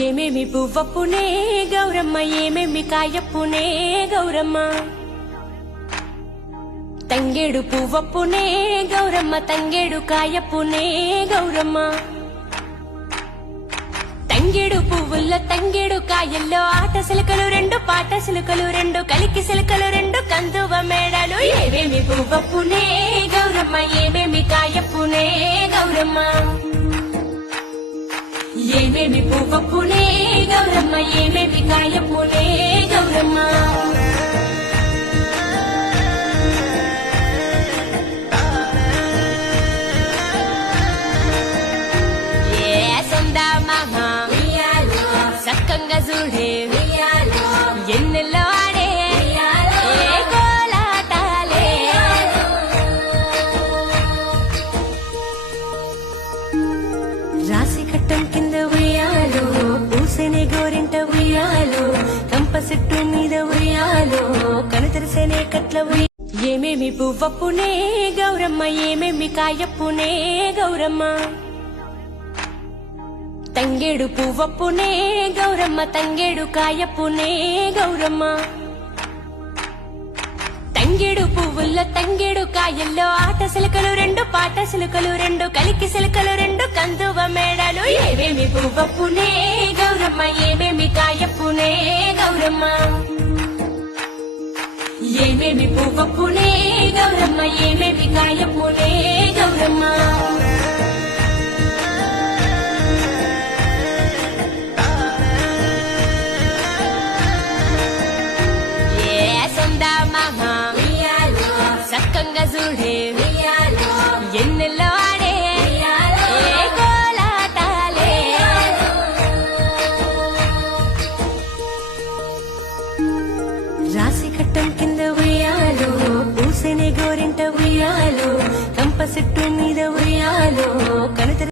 ఏమేమి పువ్వప్పునే గౌరమ్మ ఏమేమి కాయప్పునే గౌరమ్మ తంగేడు పువ్వప్పునే గౌరమ్మ తంగేడు కాయప్పునే గౌరమ్మ తంగేడు పువ్వుల్లో తంగేడు కాయల్లో ఆట సిలకలు రెండు పాట సిలకలు రెండు కలికి సిలకలు రెండు కందువ మేడలు ఏమేమి పువ్వప్పునే గౌరమ్మ ఏమేమి కాయప్పునే గౌరమ్మ ఏమేమి పువ్వప్పునే గౌరమ్మ ఏమేమి కాయప్పునే గౌరమ్మ సక్కంగా చూడే ఎన్నెల్లో ఆడే కోలాటాలే రాసి కట్టం కింద ఉయ్యాలో పూసనే గోరింట ఉయ్యాలో కంప చెట్టు మీద ఉయ్యాలో కను తెరిసేనే కట్ల ఏమేమి పువ్వప్పునే గౌరమ్మ ఏమేమి కాయప్పునే గౌరమ్మ తంగేడు పువ్వప్పునే గౌరమ్మ తంగేడు కాయప్పునే గౌరమ్మ తంగేడు పువ్వుల్లో తంగేడు కాయల్లో ఆట సిలకలు రెండు పాట సిలకలు రెండు కలికి సిలకలు రెండు కందువ మేడలు ఏమేమి పువ్వప్పునే గౌరమ్మ ఏమేమి కాయప్పునే గౌరమ్మ ఏమేమి పువ్వప్పునే గౌరమ్మ ఏమేమి కాయప్పునే గౌరమ్మ సక్కంగా చూడే ఎన్నెల్లో ఆడే కోలాటాలే రాసి కట్టం కింద ఉయ్యాలో పూసనే గోరింట ఉయ్యాలో కంప చెట్టు మీద ఉయ్యాలో కను